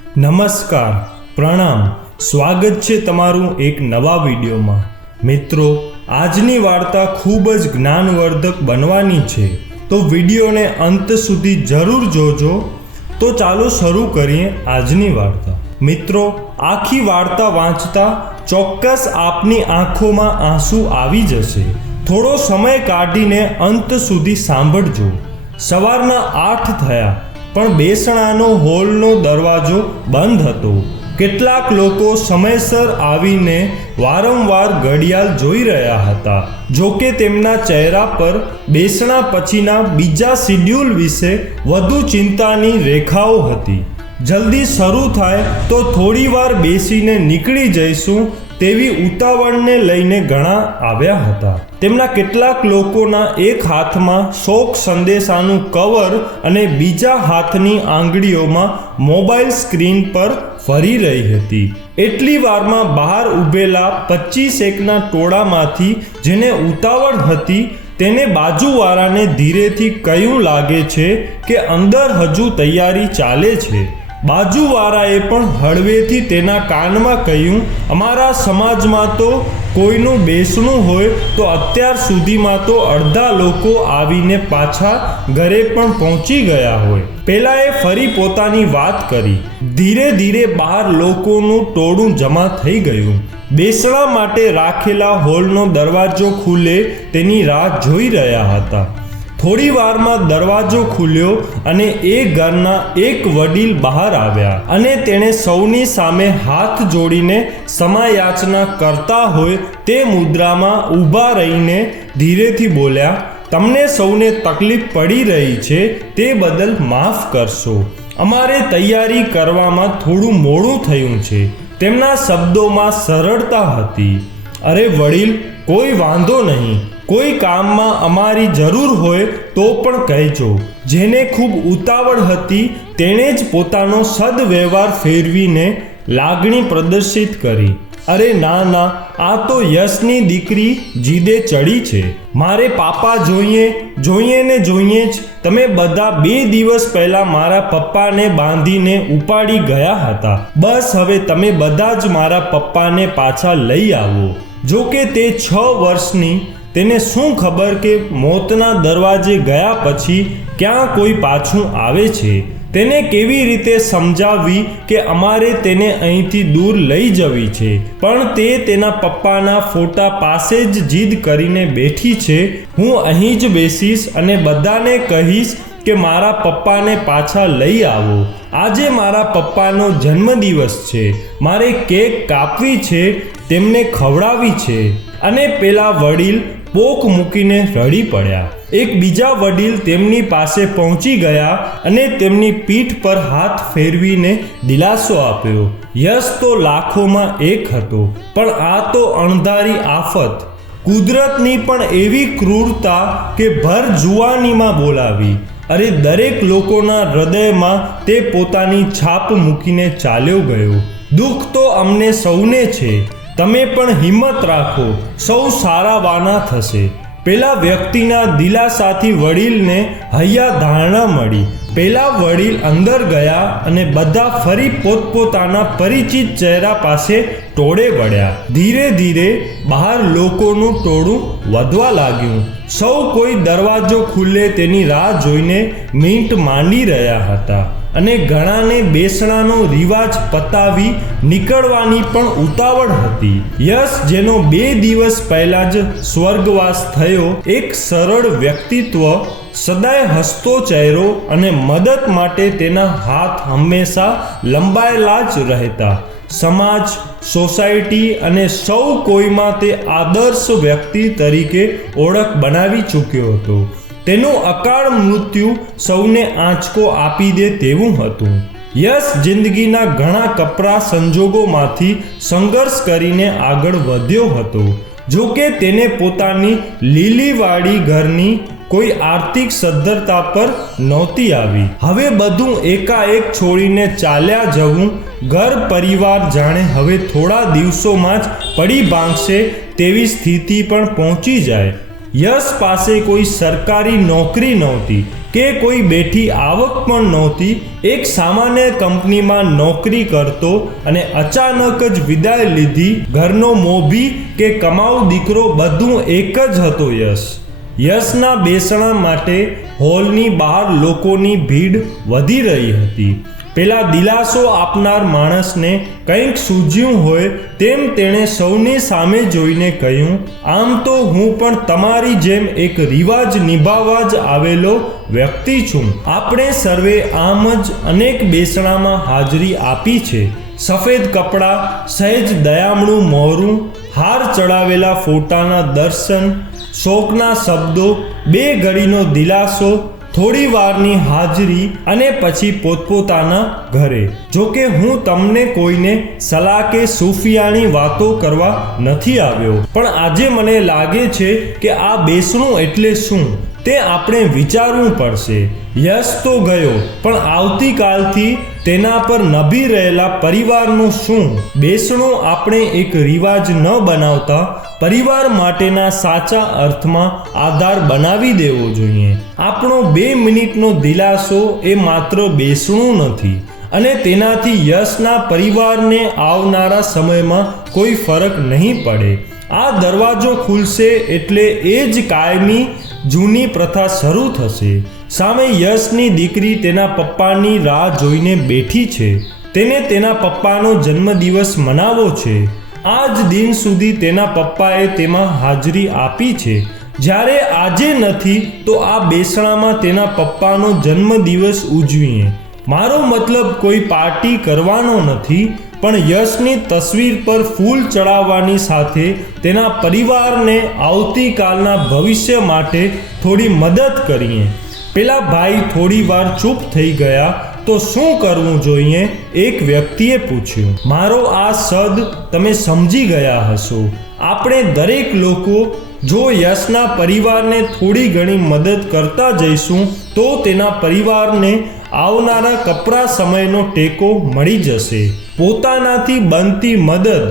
નમસ્કાર, પ્રણામ, સ્વાગત છે તમારું એક નવા વિડીયોમાં। મિત્રો, આજની વાર્તા ખૂબ જ જ્ઞાનવર્ધક બનવાની છે, તો વિડીયોને અંત સુધી જરૂર જોજો। તો ચાલો શરૂ કરીએ આજની વાર્તા। મિત્રો, આખી વાર્તા વાંચતા ચોક્કસ આપની આંખોમાં આંસુ આવી જશે। થોડો સમય કાઢીને અંત સુધી સાંભળજો। સવારના 8 થયા પણ બેસણાનો હોલનો દરવાજો બંધ હતો। કેટલાક લોકો સમયસર આવીને વારંવાર ઘડિયાળ જોઈ રહ્યા હતા। જોકે તેમના ચહેરા પર બેસણા પછીના બીજા શિડ્યુલ વિશે વધુ ચિંતાની રેખાઓ હતી। જલ્દી શરૂ થાય તો થોડીવાર બેસીને નીકળી જઈશું તેવી ઉતાવળને લઈને ઘણા આવ્યા હતા। તેમના કેટલાક લોકોના એક હાથમાં શોક સંદેશાનું કવર અને બીજા હાથની આંગળીઓમાં મોબાઈલ સ્ક્રીન પર ફરી રહી હતી। એટલી વારમાં બહાર ઊભેલા 25 ટોળામાંથી જેને ઉતાવળ હતી તેને બાજુવાળાને ધીરેથી કહ્યું લાગે છે કે અંદર હજુ તૈયારી ચાલે છે। બાજુવાળાએ પણ હળવેથી તેના કાનમાં કહ્યું, અમારા સમાજમાં તો કોઈનું બેસણું હોય તો અત્યાર સુધીમાં તો અડધા લોકો આવીને પાછા ઘરે પણ પહોંચી ગયા હોય। પેલાએ ફરી પોતાની વાત કરી। ધીરે ધીરે બહાર લોકોનું ટોળું જમા થઈ ગયું। બેસણા માટે રાખેલા હોલનો દરવાજો ખુલે તેની રાહ જોઈ રહ્યા હતા। થોડી વારમાં દરવાજો ખુલ્યો અને એ ઘરના એક વડીલ બહાર આવ્યા અને તેણે સૌની સામે હાથ જોડીને ક્ષમાયાચના કરતા હોય તે મુદ્રામાં ઊભા રહીને ધીરેથી બોલ્યા, તમને સૌને તકલીફ પડી રહી છે તે બદલ માફ કરશો। અમારે તૈયારી કરવામાં થોડું મોડું થયું છે। તેમના શબ્દોમાં સરળતા હતી। અરે વડીલ, કોઈ વાંધો નહીં। કોઈ કામમાં અમારી જરૂર હોય તો પણ કહેજો। જેને ખૂબ ઉતાવળ હતી તેણે જ પોતાનો સદવ્યવહાર ફેરવીને લાગણી પ્રદર્શિત કરી। અરે ના ના, આ તો યશની દીકરી જીદે ચડી છે। મારે પાપા જોઈએ ને જોઈએ જ। તમે બધા 2 દિવસ પહેલા મારા પપ્પાને બાંધીને ઉપાડી ગયા હતા। બસ હવે તમે બધા જ મારા પપ્પાને પાછા લઈ આવો। જોકે તે 6 વર્ષની, તેને શું ખબર કે મોતના દરવાજે ગયા પછી ક્યાં કોઈ પાછું આવે છે। તેને કેવી રીતે સમજાવવી કે અમારે તેને અહીંથી દૂર લઈ જવી છે, પણ તે તેના પપ્પાના ફોટા પાસે જ જીદ કરીને બેઠી છે। હું અહીં જ બેસીશ અને બધાને કહીશ કે મારા પપ્પાને પાછા લઈ આવો। આજે મારા પપ્પાનો જન્મદિવસ છે। મારે કેક કાપવી છે, તેમને ખવડાવી છે। અને પેલા વડીલ પોક મૂકીને રડી પડ્યા। એક બીજા વડીલ તેમની પાસે પહોંચી ગયા અને તેમની પીઠ પર હાથ ફેરવીને દિલાસો આપ્યો। યશ તો લાખોમાં એક હતો, પણ આ તો અણધારી આફત, કુદરતની પણ એવી ક્રૂરતા કે ભર જુવાનીમાં બોલાવી। અરે દરેક લોકોના હૃદયમાં તે પોતાની છાપ મૂકીને ચાલ્યો ગયો। દુઃખ તો અમને સૌને છે, તમે પણ હિંમત રાખો, સૌ સારાવાના થશે। પેલા વ્યક્તિના દિલાસાથી વડીલને હૈયા ધારણા મળી। પેલા વડીલ અંદર ગયા અને બધા ફરી પોતપોતાના પરિચિત ચહેરા પાસે ટોળે વળ્યા। ધીરે ધીરે બહાર લોકોનું ટોળું વધવા લાગ્યું। સૌ કોઈ દરવાજો ખુલે તેની રાહ જોઈને મિનિટ માંડી રહ્યા હતા અને ઘણાને બેસણાનો રિવાજ પતાવી નીકળવાની પણ ઉતાવળ હતી। યશ, જેનો 2 દિવસ પહેલા જ સ્વર્ગવાસ થયો, એક સરળ વ્યક્તિત્વ, સદાય હસતો ચહેરો અને મદદ માટે તેના હાથ હંમેશા લંબાયેલા જ રહેતા। સમાજ, સોસાયટી અને સૌ કોઈમાં તે આદર્શ વ્યક્તિ તરીકે ઓળખ બનાવી ચૂક્યો હતો। તેનું અકાળ મૃત્યુ સૌને આંચકો આપી દે તેવું હતું। યશ જિંદગીના ઘણા કપરા સંજોગોમાંથી સંઘર્ષ કરીને આગળ વધ્યો હતો। જોકે તેને પોતાની લીલીવાળી ઘરની કોઈ આર્થિક સદ્ધરતા પર નહોતી આવી। હવે બધું એકાએક છોડીને ચાલ્યા જવું, ઘર પરિવાર જાણે હવે થોડા દિવસોમાં જ પડી ભાંગશે તેવી સ્થિતિ પણ પહોંચી જાય। યશ પાસે કોઈ સરકારી નોકરી નહોતી કે કોઈ બેઠી આવક પણ નહોતી. એક સામાન્ય કંપનીમાં નોકરી કરતો અને અચાનક જ વિદાય લીધી. ઘરનો મોભી કે કમાઉ દીકરો બધું એક જ હતો યશ. યશના બેસણા માટે હોલની બહાર લોકોની ભીડ વધી રહી હતી. પેલા દિલાસો આપનાર માણસને કંઈક સૂઝ્યું હોય તેમ તેણે સૌની સામે જોઈને કહ્યું, આમ તો હું પણ તમારી જેમ એક રિવાજ નિભાવવા જ આવેલો વ્યક્તિ છું. આપણે સર્વે આમ જ અનેક બેસણામાં હાજરી આપી છે. સફેદ કપડાં, સહેજ દયામણું મોહરું, હાર ચડાવેલા ફોટાના દર્શન, શોકના શબ્દો, બે ઘડીનો દિલાસો, થોડી વારની હાજરી અને પછી પોતપોતાના ઘરે. જોકે હું તમને કોઈને સલાહ કે સૂફિયાની વાતો કરવા નથી આવ્યો, પણ આજે મને લાગે છે કે આ બેસણું એટલે શું તે આપણે વિચારવું પડશે. યશ તો ગયો, પણ આવતીકાલથી તેના પર નભી રહેલા પરિવારનું શું? બેસણું આપણે એક રિવાજ ન બનાવતા પરિવાર માટેના સાચા અર્થમાં આધાર બનાવી દેવો જોઈએ. આપણો 2 મિનિટનો દિલાસો એ માત્ર બેસણું નથી અને તેનાથી યશના પરિવારને આવનારા સમયમાં કોઈ ફરક નહીં પડે. આ દરવાજો ખુલશે એટલે એ જ કાયમી જૂની પ્રથા શરૂ થશે. સામે યશની દીકરી તેના પપ્પાની રાહ જોઈને બેઠી છે. તેને તેના પપ્પાનો જન્મદિવસ મનાવવો છે. આજ દિન સુધી તેના પપ્પાએ તેમાં હાજરી આપી છે. જ્યારે આજે નથી તો આ બેસણામાં તેના પપ્પાનો જન્મદિવસ ઉજવીએ. મારો મતલબ કોઈ પાર્ટી કરવાનો નથી, પણ યશની તસવીર પર ફૂલ ચડાવવાની સાથે તેના પરિવારને આવતીકાલના ભવિષ્ય માટે થોડી મદદ કરીએ. પેલા ભાઈ થોડી વાર ચૂપ થઈ ગયા. તો શું કરવું જોઈએ? એક વ્યક્તિએ પૂછ્યું. મારો આ સદ તમે સમજી ગયા હશો. આપણે દરેક લોકો જો યશના પરિવારને થોડી ઘણી મદદ કરતા જઈશું તો તેના પરિવારને આવનારા કપરા સમયનો ટેકો મળી જશે. પોતાનાથી બનતી મદદ.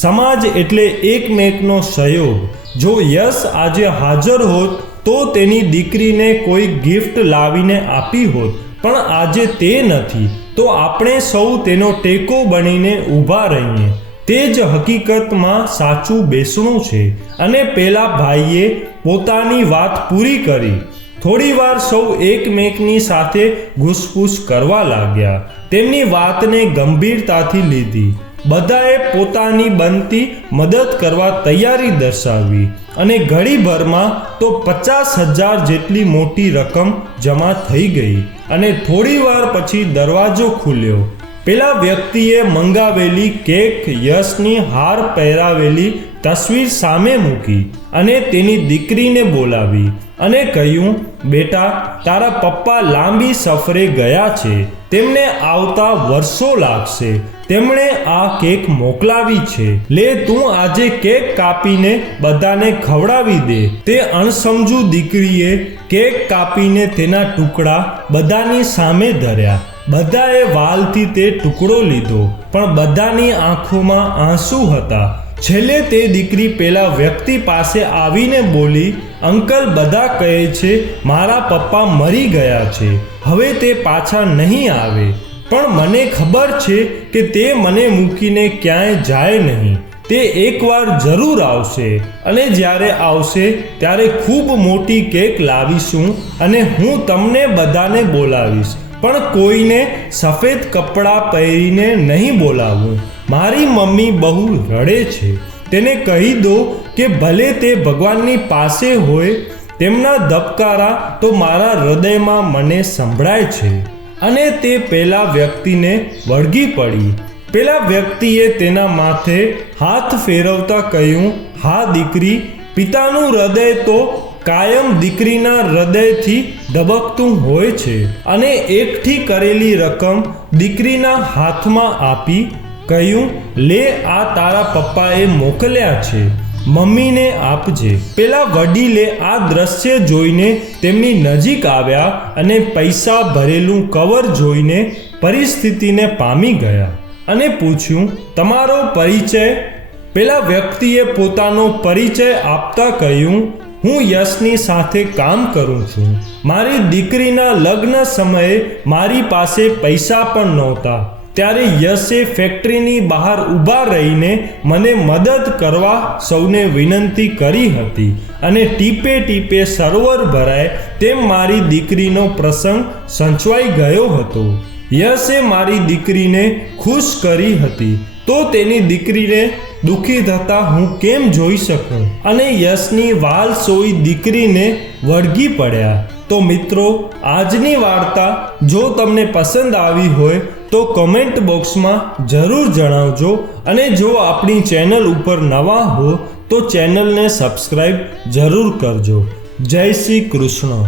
સમાજ એટલે એકમેકનો સહયોગ. જો યશ આજે હાજર હોત તો તેની દીકરીને કોઈ ગિફ્ટ લાવીને આપી હોત, પણ આજે તે નથી, તો આપણે સૌ તેનો ટેકો બનીને ઊભા રહીએ. તે જ હકીકતમાં સાચું બેસણું છે. અને પેલા ભાઈએ પોતાની વાત પૂરી કરી. થોડી વાર સૌ એકમેકની સાથે ઘૂસપૂસ કરવા લાગ્યા. તેમની વાતને ગંભીરતાથી લીધી. બધાએ પોતાની બનતી મદદ કરવા તૈયારી દર્શાવી અને ઘડીભરમાં તો 50,000 જેટલી મોટી રકમ જમા થઈ ગઈ. અને થોડી વાર પછી દરવાજો ખુલ્યો. પેલા વ્યક્તિએ મંગાવેલી કેક યશની હાર પહેરાવેલી તસવીર સામે મૂકી અને તેની દીકરીને બોલાવી અને કહ્યું, બેટા, તારા પપ્પા લાંબી સફરે ગયા છે. તેમને આવતા વર્ષો લાગશે. તેમણે આ કેક મોકલાવી છે. લે, તું આજે કેક કાપીને બધાને ખવડાવી દે. તે અણસમજુ દીકરીએ કેક કાપીને તેના ટુકડા બધાની સામે ધર્યા. બધાએ વાલથી તે ટુકડો લીધો, પણ બધાની આંખોમાં આંસુ હતા. છેલ્લે તે દીકરી પેલા વ્યક્તિ પાસે આવીને બોલી, અંકલ, બધા કહે છે મારા પપ્પા મરી ગયા છે. હવે તે પાછા નહીં આવે, પણ મને ખબર છે કે તે મને મૂકીને ક્યાંય જાય નહીં. તે એકવાર જરૂર આવશે અને જ્યારે આવશે ત્યારે ખૂબ મોટી કેક લાવીશું અને હું તમને બધાને બોલાવીશ, પણ કોઈને સફેદ કપડાં પહેરીને નહીં બોલાવું. મારી મમ્મી બહુ રડે છે. તેને કહી દો કે ભલે તે ભગવાનની પાસે હોય, તેમના ધબકારા તો મારા હૃદયમાં મને સંભળાય છે. અને તે પેલા વ્યક્તિને વળગી પડી. પેલા વ્યક્તિએ તેના માથે હાથ ફેરવતા કહ્યું, હા દીકરી, પિતાનું હૃદય તો કાયમ દીકરીના હૃદયથી ધબકતું હોય છે. અને એકઠી કરેલી રકમ દીકરીના હાથમાં આપી કહ્યું, લે, આ તારા પપ્પાએ મોકલ્યા છે, મમ્મીને આપજે. પેલા વડીલે આ દ્રશ્ય જોઈને તેમની નજીક આવ્યા અને પૈસા ભરેલું કવર જોઈને પરિસ્થિતિને પામી ગયા અને પૂછ્યું, તમારો પરિચય? પેલા વ્યક્તિએ પોતાનો પરિચય આપતા કહ્યું, હું યશની સાથે કામ કરું છું. મારી દીકરીના લગ્ન સમયે મારી પાસે પૈસા પણ નહોતા. ત્યારે યશે ફેક્ટરીની બહાર ઊભા રહીને મને મદદ કરવા સૌને વિનંતી કરી હતી અને ટીપે ટીપે સરોવર ભરાય તેમ મારી દીકરીનો પ્રસંગ સંચવાઈ ગયો હતો. યશે મારી દીકરીને ખુશ કરી હતી, તો તેની દીકરીને દુઃખી થતા હું કેમ જોઈ શકું અને યશની વાલસોઈ દીકરીને વળગી પડ્યા. તો મિત્રો, આજની વાર્તા જો તમને પસંદ આવી હોય તો કમેન્ટ બોક્સમાં જરૂર જણાવજો અને જો આપણી ચેનલ ઉપર નવા હો તો ચેનલને સબસ્ક્રાઈબ જરૂર કરજો. જય શ્રી કૃષ્ણ.